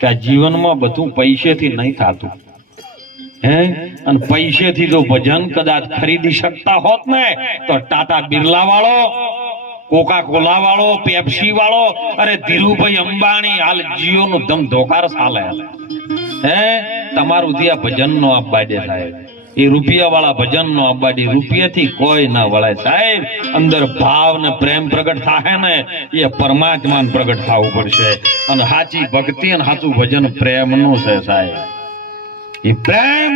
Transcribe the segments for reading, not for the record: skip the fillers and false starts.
કે આ જીવનમાં બધું પૈસેથી નહીં થતું હે અને પૈસેથી જો ભજન કદાચ ખરીદી શકતા હોત ને તો ટાટા બિરલા વાળો, કોકા કોલા વાળો, પેપ્સી વાળો, અરે ધીરુભાઈ અંબાણી હાલ જીઓ નું ધમધોકાર ચાલે હે તમારું ત્યાં ભજન નો અબ્બાડે સાહેબ, એ રૂપિયા વાળા ભજન નો અબ્બાડી, રૂપિયાથી કોઈ ના વળે સાહેબ. અંદર ભાવ ને પ્રેમ પ્રગટ થાય ને એ પરમાત્માને પ્રગટ થવું પડશે. અને સાચી ભક્તિ અને સાચું ભજન પ્રેમ નું છે સાહેબ. એ પ્રેમ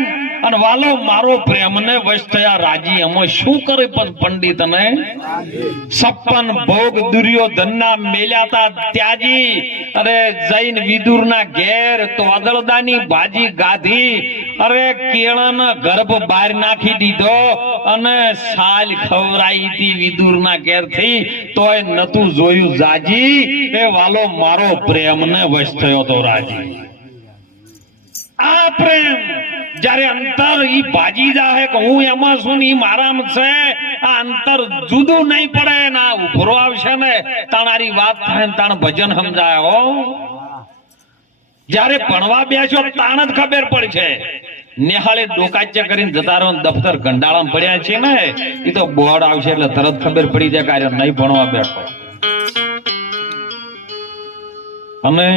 અને વાલો મારો પ્રેમ ને વશ થયા રાજી, એમાં શું કરે પંડિત ને 56 ભોગ દુર્યોધન ના મેલ્યાતા ત્યાજી, અરે જૈન વિદુર ના ઘેર તો અદળદાની ભાજી ગાધી, અરે કેળાના ગર્ભ બહાર નાખી દીધો અને સાલ ખવરાઈ હતી વિદુર ના ઘેર થી, તોય નતું જોયું જાજી. એ વાલો મારો પ્રેમ ને વશ થયો તો રાજી. આ પ્રેમ જયારે અંતર ઈ ભાજી જાહે કે હું એમાં છું ને ઈ મારામાં છે, આ અંતર જુદું નહીં પડે ને આ ઉભરો આવશે ને તાણારી વાત થાય ને તાણ ભજન સમજાય હો. જયારે ભણવા બેસ્યો તાણ જ ખબર પડશે. નેહાળે ડોકાચ્ય કરીને જતા રહો, દફતર ગંડાળામાં પડ્યા છે ને એ તો બોર્ડ આવશે એટલે તરત ખબર પડી જાય કાર્ય નહીં ભણવા બેઠો. અને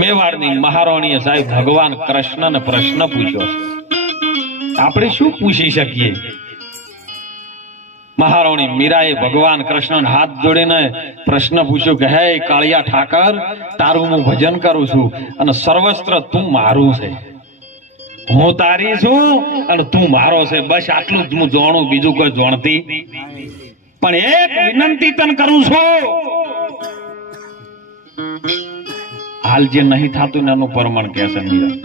મેવાડની મહારાણીએ સાહેબ ભગવાન કૃષ્ણને પ્રશ્ન પૂછ્યો છે, આપણે શું પૂછી શકીએ? મહારાણી મીરાએ ભગવાન કૃષ્ણને હાથ જોડીને પ્રશ્ન પૂછ્યો કે હે કાળિયા ઠાકર, તારું હું ભજન કરું છું અને સર્વસ્ત્ર તું મારું છે, હું તારી છું અને તું મારો છે, બસ આટલું જ હું જાણું, બીજું કોઈ જાણતી. પણ એક વિનંતી તને કરું છું, હાલ જે નહીં થતું ને એનું પ્રમાણ કે છે મીરા,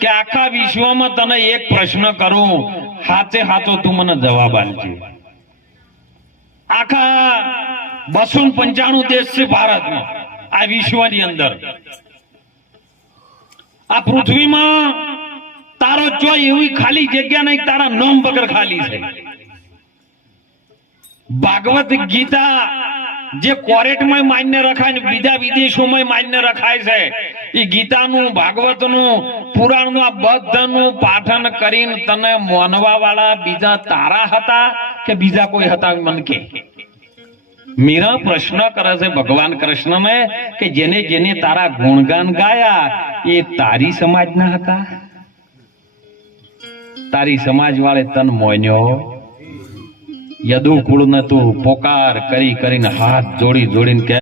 કે આખા વિશ્વમાં તને એક પ્રશ્ન કરું, હાથે હાથો તું મને જવાબ આપજે. આખા 295 દેશ છે ભારતમાં, આ વિશ્વની અંદર, આ પૃથ્વીમાં તારો ચોય એવી ખાલી જગ્યા નહીં, તારા નામ વગર ખાલી છે. ભાગવત ગીતા જે કોરેટમાં માન્ય રખાય ને બીજા વિદેશોમાં માન્ય રખાય છે, એ ગીતાનું, ભાગવતનું, પુરાણનું આ બધાનું પાઠન કરીને તને માનવા વાળા બીજા તારા હતા કે બીજા કોઈ હતા? મને કે મીરા પ્રશ્ન કરે છે ભગવાન કૃષ્ણને કે જેને જેને તારા ગુણગાન ગાયા એ તારી સમાજના હતા? તારી સમાજ વાળે તન મોન્યો? યદુ કુળ ને તું પોકાર કરી કરીને હાથ જોડી જોડીને